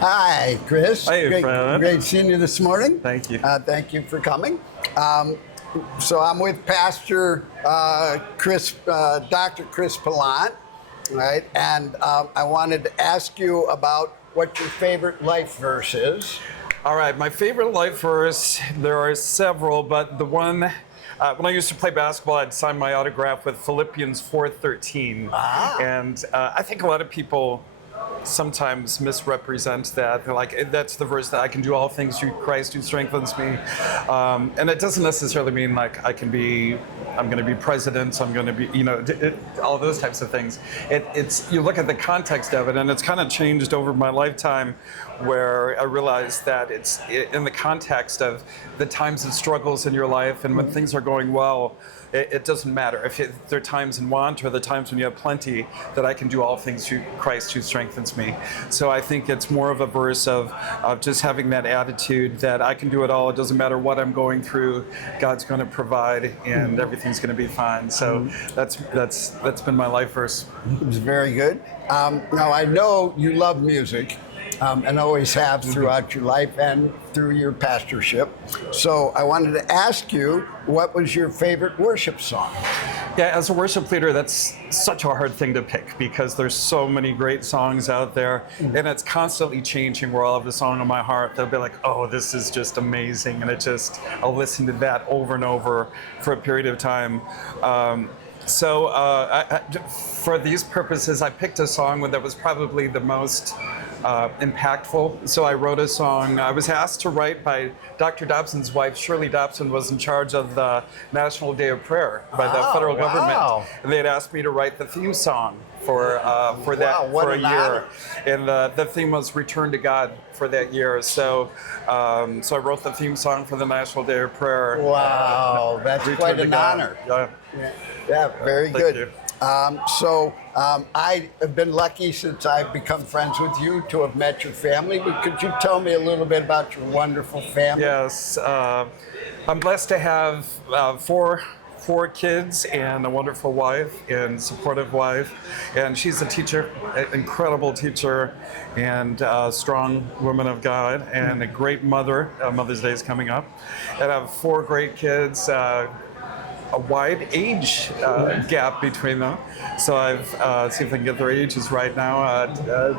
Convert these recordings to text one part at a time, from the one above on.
Hi, Chris. Hey, great, great seeing you this morning. Thank you. Thank you for coming. So I'm with Pastor Dr. Chris Pellant, right? And I wanted to ask you about what your favorite life verse is. All right, my favorite life verse, there are several, but the one, when I used to play basketball, I'd sign my autograph with Philippians 4:13. And I think a lot of people sometimes misrepresent that. They're like, that's the verse that I can do all things through Christ who strengthens me. And it doesn't necessarily mean like I'm going to be president, I'm going to be, all those types of things. It's you look at the context of it, and it's kind of changed over my lifetime, where I realized that it's in the context of the times of struggles in your life, and when things are going well, it doesn't matter if there are times in want or the times when you have plenty, that I can do all things through Christ who strengthens me. So I think it's more of a verse of just having that attitude that I can do it all. It doesn't matter what I'm going through. God's going to provide, and everything's going to be fine. So that's been my life verse. It was very good. Now I know you love music. And always have throughout your life and through your pastorship. So I wanted to ask you, what was your favorite worship song? Yeah, as a worship leader, that's such a hard thing to pick, because there's so many great songs out there, and it's constantly changing. Where I'll have a song in my heart, they'll be like, oh, this is just amazing, and I'll listen to that over and over for a period of time. So for these purposes, I picked a song that was probably the most impactful. So I wrote a song. I was asked to write by Dr. Dobson's wife. Shirley Dobson was in charge of the National Day of Prayer by the federal government, and they had asked me to write the theme song for that for a year, and the theme was "Return to God" for that year. So I wrote the theme song for the National Day of Prayer. Wow, that's quite an honor. Yeah, very good. You. I have been lucky since I've become friends with you to have met your family. But could you tell me a little bit about your wonderful family? Yes, I'm blessed to have four kids and a wonderful wife and supportive wife, and she's a teacher, an incredible teacher, and a strong woman of God, and a great mother. Mother's Day is coming up, and I have four great kids. A wide age gap between them. So I've see if I can get their ages right now.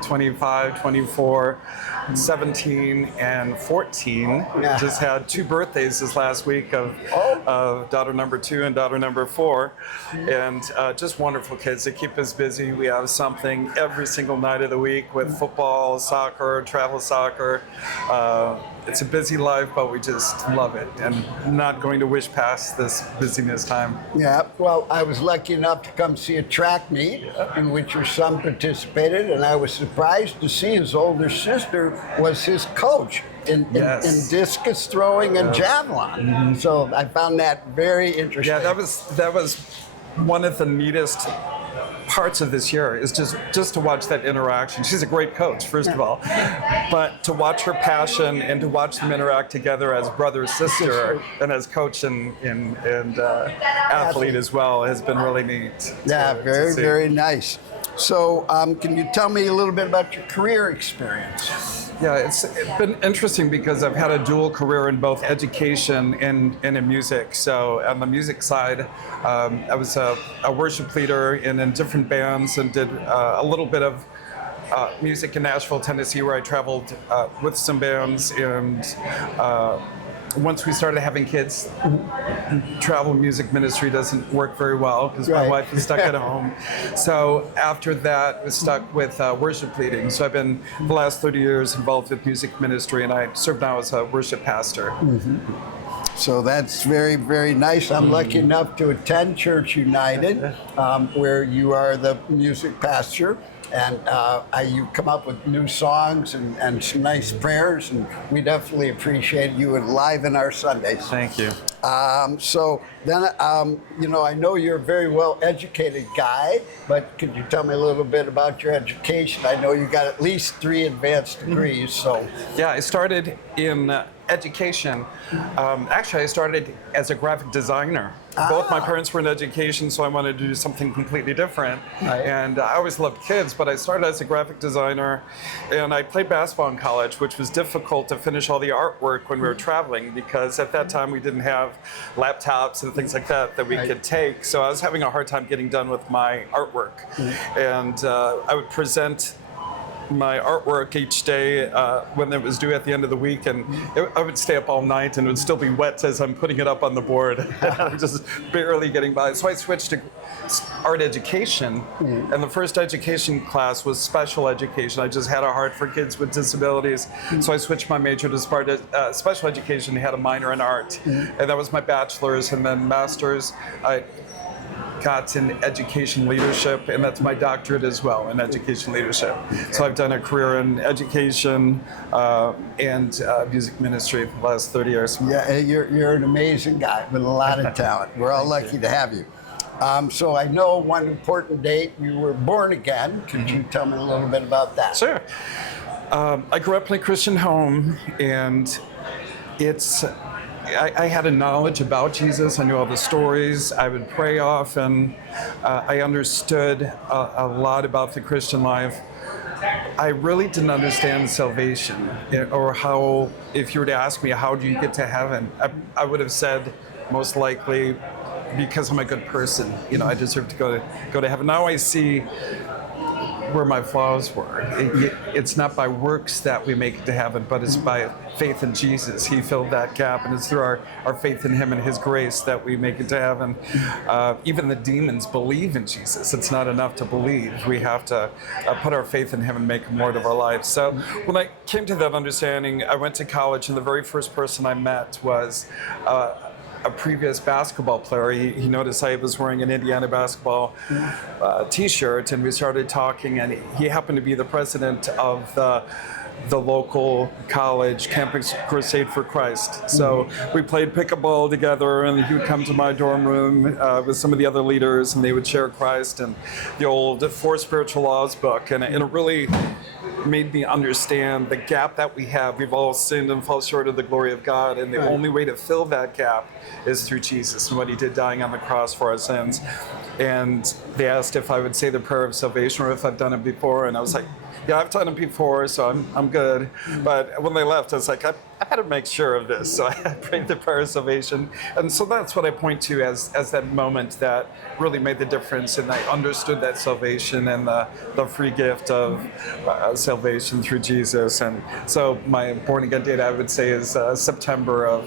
25, 24, 17, and 14. Yeah. Just had two birthdays this last week of daughter number 2 and daughter number 4. And just wonderful kids. They keep us busy. We have something every single night of the week with football, soccer, travel soccer. It's a busy life, but we just love it, and not going to wish past this busyness time. Yeah, well, I was lucky enough to come see a track meet in which your son participated, and I was surprised to see his older sister was his coach in discus throwing and javelin. So I found that very interesting. Yeah, that was one of the neatest parts of this year, is just to watch that interaction. She's a great coach, first of all, but to watch her passion and to watch them interact together as brother, sister, and as coach and athlete as well has been really neat. Yeah, very nice. So can you tell me a little bit about your career experience? Yeah, it's been interesting because I've had a dual career in both education and in music. So on the music side, I was a worship leader in different bands, and did a little bit of music in Nashville, Tennessee, where I traveled with some bands. And once we started having kids, travel music ministry doesn't work very well because my wife is stuck at home. So after that, I was stuck with worship leading. So I've been the last 30 years involved with music ministry, and I serve now as a worship pastor. So that's very nice. I'm lucky enough to attend Church United, where you are the music pastor. And you come up with new songs and some nice prayers, and we definitely appreciate you live in our Sundays. Thank you. So then, I know you're a very well educated guy, but could you tell me a little bit about your education? I know you got at least 3 advanced degrees, so. Yeah, I started in education. Actually, I started as a graphic designer. Both my parents were in education, so I wanted to do something completely different. Right. And I always loved kids, but I started as a graphic designer, and I played basketball in college, which was difficult to finish all the artwork when we were traveling, because at that time we didn't have laptops and things like that we Right. could take. So I was having a hard time getting done with my artwork. And I would present my artwork each day when it was due at the end of the week, and I would stay up all night and it would still be wet as I'm putting it up on the board. I'm just barely getting by. So I switched to art education, and the first education class was special education. I just had a heart for kids with disabilities, so I switched my major to special education, had a minor in art, and that was my bachelor's, and then master's. I got in education leadership, and that's my doctorate as well in education leadership. So I've done a career in education and music ministry for the last 30 years. Yeah, you're an amazing guy with a lot of talent. We're all lucky to have you. So I know one important date, you were born again. Could you tell me a little bit about that? Sure. I grew up in a Christian home, and I had a knowledge about Jesus. I knew all the stories. I would pray often. I understood a lot about the Christian life. I really didn't understand salvation, or how, if you were to ask me, how do you get to heaven? I would have said, most likely, because I'm a good person. I deserve to go to heaven. Now I see where my flaws were. It's not by works that we make it to heaven, but it's by faith in Jesus. He filled that gap, and it's through our faith in Him and His grace that we make it to heaven. Even the demons believe in Jesus. It's not enough to believe. We have to put our faith in Him and make Him Lord of our lives. So when I came to that understanding, I went to college, and the very first person I met was a previous basketball player. He noticed I was wearing an Indiana basketball t-shirt, and we started talking, and he happened to be the president of the local college Campus Crusade for Christ. So we played pickleball together, and he would come to my dorm room with some of the other leaders, and they would share Christ and the old 4 Spiritual Laws book, and it really made me understand the gap that we have. We've all sinned and fall short of the glory of God, and the only way to fill that gap is through Jesus and what He did dying on the cross for our sins. And they asked if I would say the prayer of salvation or if I've done it before, and I was like, yeah, I've done it before, so I'm good. But when they left, I was like, I had to make sure of this. So I prayed the prayer of salvation. And so that's what I point to as that moment that really made the difference, and I understood that salvation and the free gift of salvation through Jesus. And so my born again date, I would say, is September of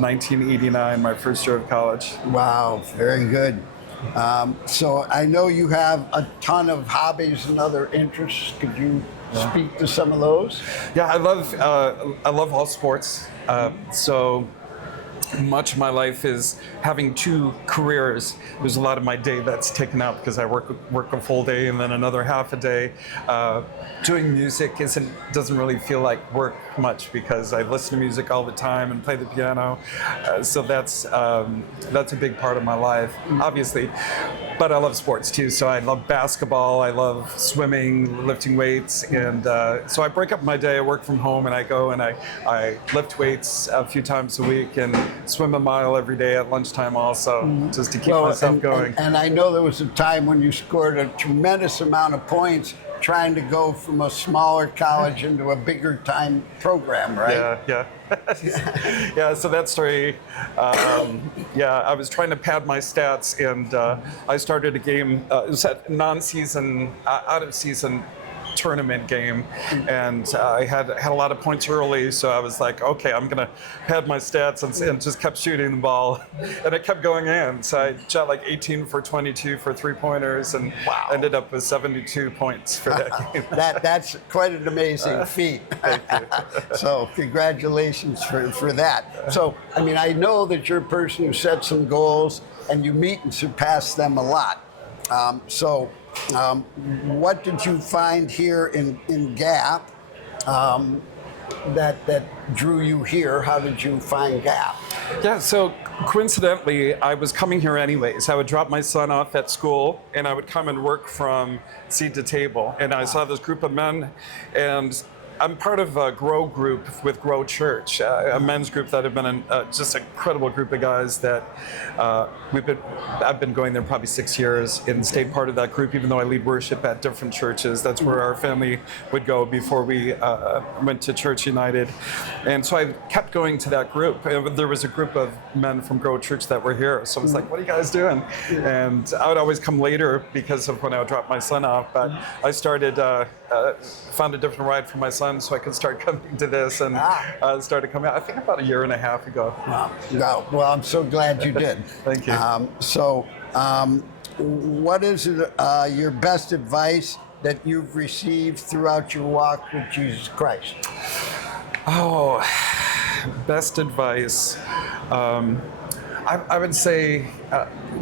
1989, my first year of college. Wow, very good. So I know you have a ton of hobbies and other interests. Could you speak to some of those? Yeah, I love all sports. So much of my life is having 2 careers. There's a lot of my day that's taken up because I work a full day and then another half a day. Doing music doesn't really feel like work much, because I listen to music all the time and play the piano. So that's a big part of my life, obviously. But I love sports too. So I love basketball, I love swimming, lifting weights, and so I break up my day. I work from home, and I go and I lift weights a few times a week and swim a mile every day at lunchtime also, just to keep myself going. And I know there was a time when you scored a tremendous amount of points trying to go from a smaller college into a bigger time program, right? Yeah. Yeah, so that story, I was trying to pad my stats, and I started a game, it was a non-season, out of season tournament game, and I had a lot of points early, so I was like, okay, I'm gonna pad my stats, and just kept shooting the ball, and it kept going in. So I shot like 18 for 22 for 3-pointers, and ended up with 72 points for that game. That's quite an amazing feat. Thank you. So congratulations for that. So, I mean, I know that you're a person who sets some goals and you meet and surpass them a lot. What did you find here in Gap that drew you here? How did you find Gap? Yeah, so coincidentally, I was coming here anyways. I would drop my son off at school, and I would come and work from seat to table. And I saw this group of men, and I'm part of a Grow group with Grow Church, a men's group that have been just an incredible group of guys that I've been going there probably 6 years and stayed part of that group, even though I lead worship at different churches. That's where our family would go before we went to Church United. And so I kept going to that group. And there was a group of men from Grow Church that were here. So I was like, what are you guys doing? And I would always come later because of when I would drop my son off. But I started, found a different ride for my son so I could start coming to this and started coming out, I think about a year and a half ago. Wow. No, well, I'm so glad you did. Thank you. What is your best advice that you've received throughout your walk with Jesus Christ? Oh, best advice. I would say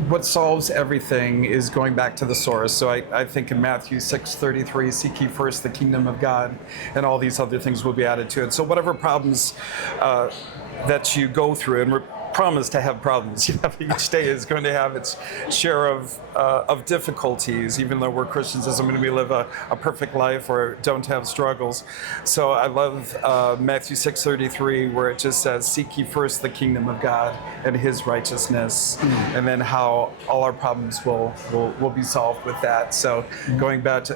what solves everything is going back to the source. So I think in Matthew 6:33, seek ye first the kingdom of God, and all these other things will be added to it. So whatever problems that you go through, and we're promised to have problems. Each day is going to have its share of difficulties. Even though we're Christians, doesn't mean we live a perfect life or don't have struggles. So I love Matthew 6:33, where it just says, "Seek ye first the kingdom of God and His righteousness," and then how all our problems will be solved with that. So going back to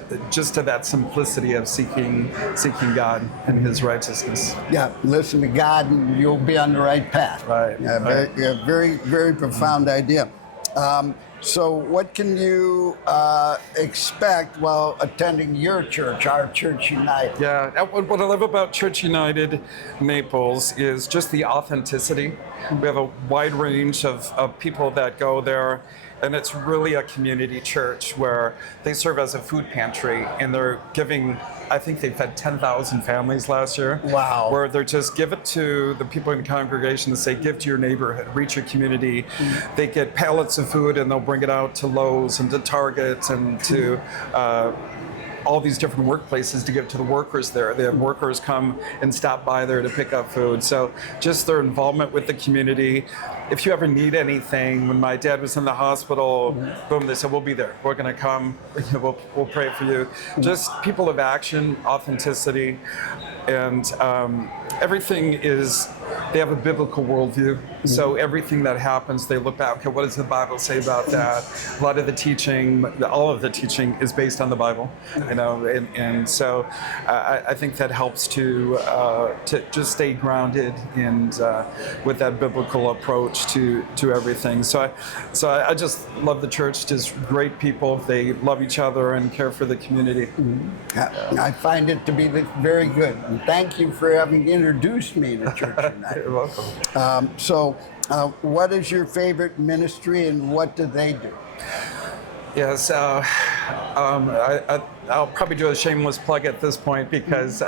that simplicity of seeking God and His righteousness. Yeah, listen to God, and you'll be on the right path. Right. Very, very profound idea. So what can you expect while attending your church, our Church United? Yeah, what I love about Church United Naples is just the authenticity. We have a wide range of people that go there, and it's really a community church where they serve as a food pantry, and they're giving, I think they fed 10,000 families last year. Wow. Where they're just give it to the people in the congregation and say, give to your neighborhood, reach your community. They get pallets of food and they'll bring it out to Lowe's and to Target and to all these different workplaces to give to the workers there. They have workers come and stop by there to pick up food. So just their involvement with the community. If you ever need anything, when my dad was in the hospital, boom, they said, we'll be there. We're going to come. We'll pray for you. Just people of action, authenticity, and everything is, they have a biblical worldview. So everything that happens, they look back, okay, what does the Bible say about that? A lot of the teaching, all of the teaching is based on the Bible, you know, and so I think that helps to just stay grounded and with that biblical approach to everything. So I just love the church, just great people. They love each other and care for the community. I find it to be very good. And thank you for having introduced me to Church United. You're welcome. What is your favorite ministry and what do they do? Yes, I'll probably do a shameless plug at this point because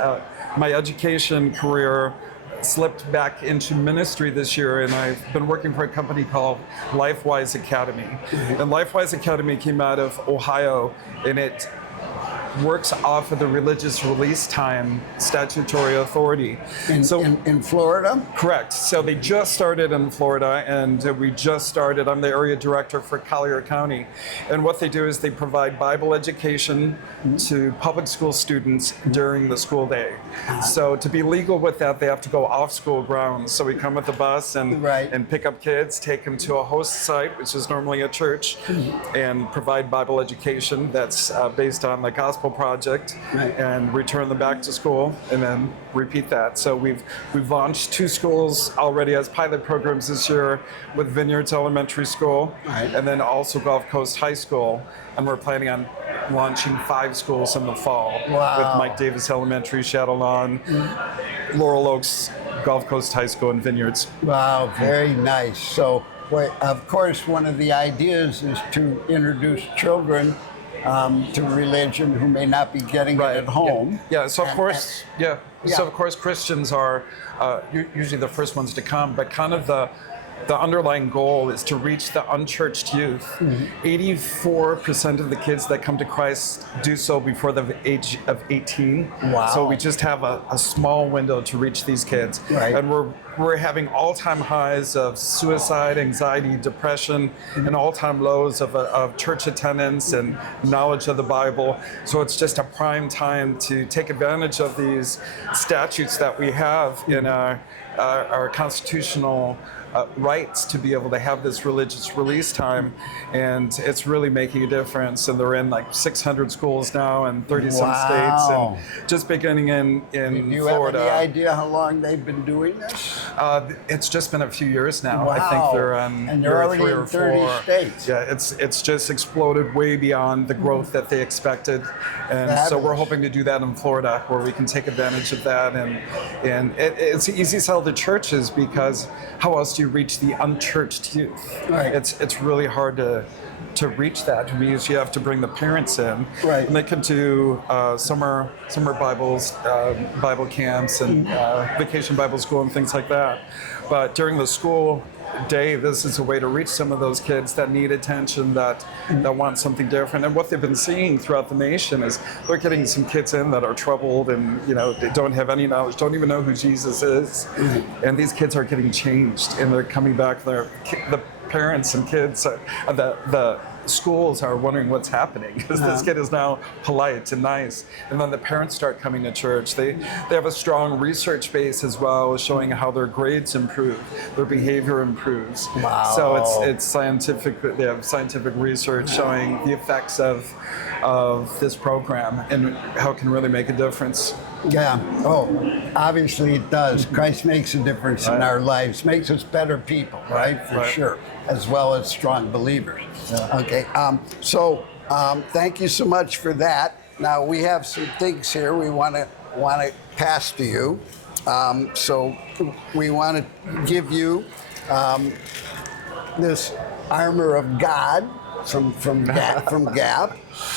my education career slipped back into ministry this year, and I've been working for a company called LifeWise Academy. And LifeWise Academy came out of Ohio, and it works off of the religious release time statutory authority. In Florida? Correct. So they just started in Florida, and we just started. I'm the area director for Collier County. And what they do is they provide Bible education to public school students during the school day. So to be legal with that, they have to go off school grounds. So we come with the bus and pick up kids, take them to a host site, which is normally a church, and provide Bible education that's based on the Gospel Project, and return them back to school, and then repeat that. So we've launched 2 schools already as pilot programs this year with Vineyards Elementary School, and then also Gulf Coast High School, and we're planning on launching 5 schools in the fall with Mike Davis Elementary, Shadow Lawn, Laurel Oaks, Gulf Coast High School, and Vineyards. Wow, very nice. So, of course, one of the ideas is to introduce children to religion who may not be getting it at home. Yeah. So of course, So of course, Christians are usually the first ones to come, but kind of the underlying goal is to reach the unchurched youth. 84% of the kids that come to Christ do so before the age of 18. Wow. So we just have a small window to reach these kids. Right. And we're having all-time highs of suicide, anxiety, depression, and all-time lows of church attendance and knowledge of the Bible. So it's just a prime time to take advantage of these statutes that we have in our constitutional rights to be able to have this religious release time, and it's really making a difference. And they're in like 600 schools now in 30-some states, and just beginning in Florida. Do you have any idea how long they've been doing this? It's just been a few years now. Wow. I think they're on and they're year already 3 in or 30 4. states. Yeah, it's just exploded way beyond the growth that they expected, and so we're Fabulous. hoping to do that in Florida, where we can take advantage of that. And it's an easy sell to churches, because how else do you reach the unchurched youth? Right. It's really hard to reach that, because you have to bring the parents in. Right. And they can do summer Bible camps and vacation Bible school and things like that. But during the school day, this is a way to reach some of those kids that need attention, that want something different. And what they've been seeing throughout the nation is they're getting some kids in that are troubled, and they don't have any knowledge, don't even know who Jesus is. And these kids are getting changed, and they're coming back. The parents and kids, the schools are wondering what's happening, because this kid is now polite and nice. And then the parents start coming to church. They have a strong research base as well, showing how their grades improve, their behavior improves. Wow. So it's scientific. They have scientific research showing the effects of this program and how it can really make a difference. Yeah. Oh, obviously it does. Christ makes a difference in our lives, makes us better people, right? For sure, as well as strong believers. Yeah. Okay. So thank you so much for that. Now we have some things here we want to pass to you. So we want to give you this armor of God from Gap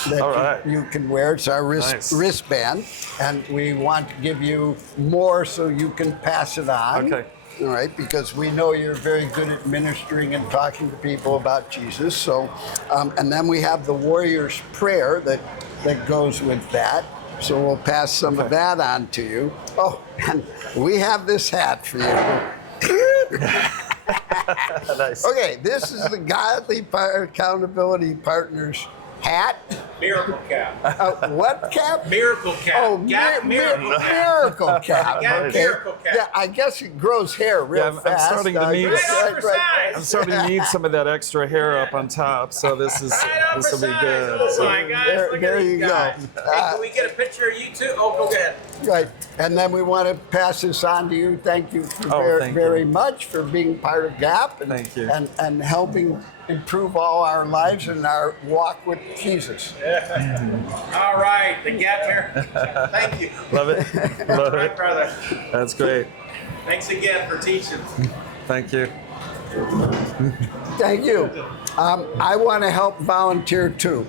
that you can wear. It's our wristband, and we want to give you more so you can pass it on. Okay. All right, because we know you're very good at ministering and talking to people about Jesus. So, and then we have the Warrior's Prayer that goes with that. So we'll pass some of that on to you. Oh, and we have this hat for you. Nice. Okay, this is the Godly Accountability Partners hat. Miracle cap. What cap? Miracle cap. Oh, Gap miracle cap. miracle cap. Gap Okay. miracle cap. Yeah, I guess it grows hair real I'm fast. starting to need. I'm starting to need some of that extra hair up on top. So this will be good. Oh my gosh, look There at you these go. guys. Hey, can we get a picture of you too? Oh, go ahead. Right, and then we want to pass this on to you. Thank you very much for being part of GAP and, Thank you. and helping improve all our lives and our walk with Jesus. All right, the gap here. Thank you. Love it. Love Right, it. brother. That's great. Thanks again for teaching. Thank you. Thank you. I want to help volunteer too.